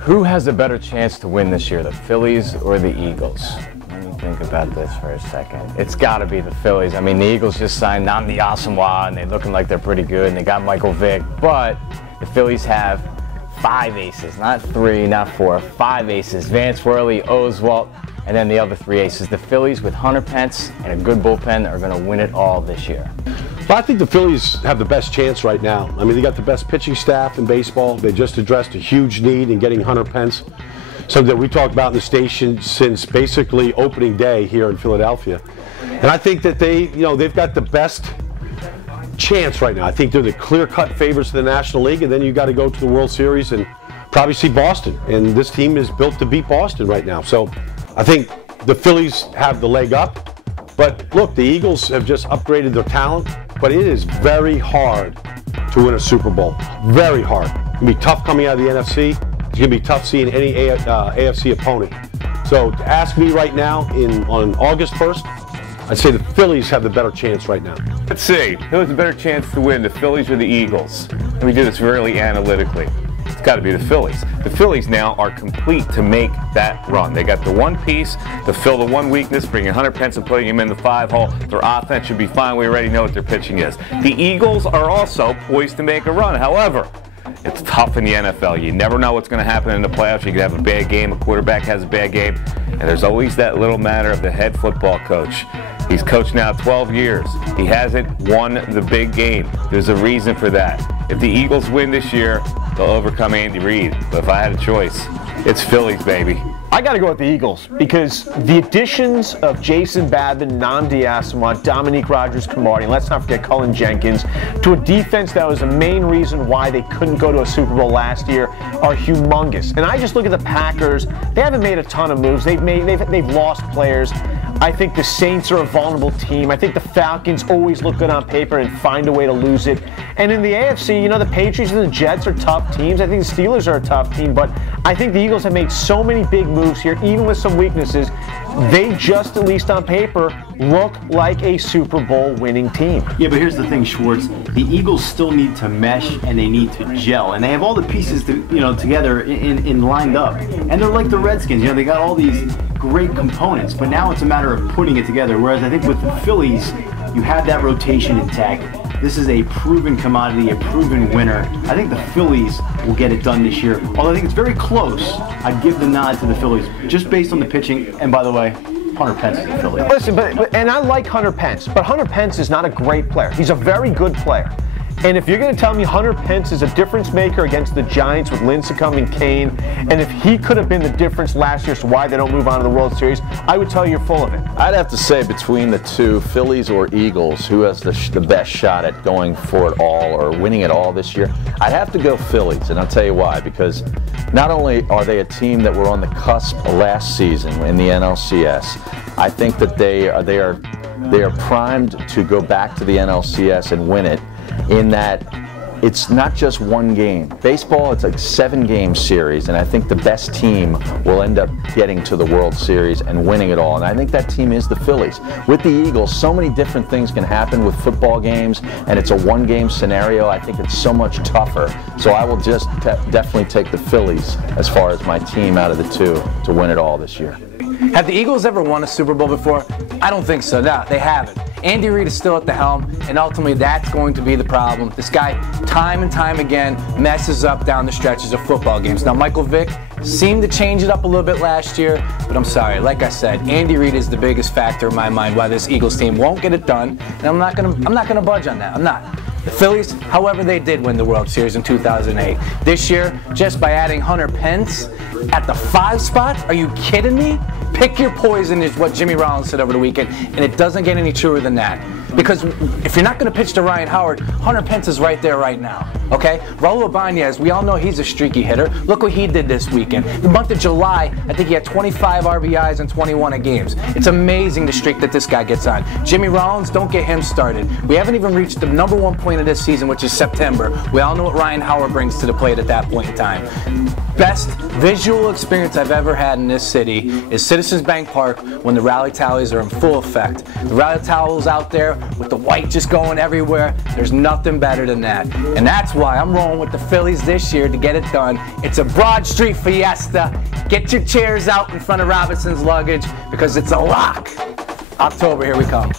Who has a better chance to win this year, the Phillies or the Eagles? Let me think about this for a second. It's got to be the Phillies. I mean, the Eagles just signed Namdi Asamoah, and they're looking like they're pretty good, and they got Michael Vick, but the Phillies have 5 aces, not 3, not 4, 5 aces. Vance Worley, Oswalt, and then the other 3 aces. The Phillies with Hunter Pence and a good bullpen are going to win it all this year. Well, I think the Phillies have the best chance right now. I mean, they got the best pitching staff in baseball. They just addressed a huge need in getting Hunter Pence, something that we talked about in the station since basically opening day here in Philadelphia. And I think that they've got the best chance right now. I think they're the clear-cut favorites of the National League, and then you got to go to the World Series and probably see Boston. And this team is built to beat Boston right now. So I think the Phillies have the leg up. But look, the Eagles have just upgraded their talent, but it is very hard to win a Super Bowl. Very hard. It's going to be tough coming out of the NFC. It's going to be tough seeing any AFC opponent. So to ask me right now on August 1st, I'd say the Phillies have the better chance right now. Let's see, who has a better chance to win, the Phillies or the Eagles? Let me do this really analytically. It's got to be the Phillies. The Phillies now are complete to make that run. They got the one piece to fill the one weakness, bringing Hunter Pence and putting him in the 5-hole. Their offense should be fine. We already know what their pitching is. The Eagles are also poised to make a run. However, it's tough in the NFL. You never know what's going to happen in the playoffs. You could have a bad game, a quarterback has a bad game, and there's always that little matter of the head football coach. He's coached now 12 years. He hasn't won the big game. There's a reason for that. If the Eagles win this year, they'll overcome Andy Reid. But if I had a choice, it's Phillies, baby. I got to go with the Eagles because the additions of Jason Babin, Namdi Asamoah, Dominique Rodgers-Cromartie, and let's not forget Cullen Jenkins, to a defense that was the main reason why they couldn't go to a Super Bowl last year are humongous. And I just look at the Packers. They haven't made a ton of moves. They've lost players. I think the Saints are a vulnerable team. I think the Falcons always look good on paper and find a way to lose it. And in the AFC, the Patriots and the Jets are tough teams. I think the Steelers are a tough team, but I think the Eagles have made so many big moves here, even with some weaknesses. They just, at least on paper, look like a Super Bowl winning team. Yeah, but here's the thing, Schwartz. The Eagles still need to mesh and they need to gel, and they have all the pieces together in lined up. And they're like the Redskins. They got all these great components, but now it's a matter of putting it together. Whereas I think with the Phillies, you have that rotation intact. This is a proven commodity, a proven winner. I think the Phillies will get it done this year. Although I think it's very close, I'd give the nod to the Phillies just based on the pitching. And by the way, Hunter Pence is a Philly. Listen, and I like Hunter Pence, but Hunter Pence is not a great player. He's a very good player. And if you're going to tell me Hunter Pence is a difference maker against the Giants with Lincecum and Kane, and if he could have been the difference last year as to why they don't move on to the World Series, I would tell you you're full of it. I'd have to say between the two, Phillies or Eagles, who has the best shot at going for it all or winning it all this year, I'd have to go Phillies, and I'll tell you why. Because not only are they a team that were on the cusp last season in the NLCS, I think that they are primed to go back to the NLCS and win it, in that it's not just one game. Baseball, it's like 7-game series, and I think the best team will end up getting to the World Series and winning it all. And I think that team is the Phillies. With the Eagles, so many different things can happen with football games, and it's a 1-game scenario. I think it's so much tougher. So I will just definitely take the Phillies as far as my team out of the two to win it all this year. Have the Eagles ever won a Super Bowl before? I don't think so. No, they haven't. Andy Reid is still at the helm, and ultimately that's going to be the problem. This guy, time and time again, messes up down the stretches of football games. Now, Michael Vick seemed to change it up a little bit last year, but I'm sorry. Like I said, Andy Reid is the biggest factor in my mind why this Eagles team won't get it done, and I'm not gonna budge on that. I'm not. The Phillies, however, they did win the World Series in 2008. This year, just by adding Hunter Pence at the 5 spot, are you kidding me? Pick your poison is what Jimmy Rollins said over the weekend, and it doesn't get any truer than that. Because if you're not going to pitch to Ryan Howard, Hunter Pence is right there right now, okay? Raul Ibanez, we all know he's a streaky hitter. Look what he did this weekend. The month of July, I think he had 25 RBIs and 21 games. It's amazing the streak that this guy gets on. Jimmy Rollins, don't get him started. We haven't even reached the #1 point of this season, which is September. We all know what Ryan Howard brings to the plate at that point in time. Best visual experience I've ever had in this city is Citizens Bank Park when the rally tallies are in full effect. The rally towels out there with the white just going everywhere. There's nothing better than that. And that's what why I'm rolling with the Phillies this year to get it done. It's a Broad Street fiesta. Get your chairs out in front of Robinson's Luggage because it's a lock. October, here we come.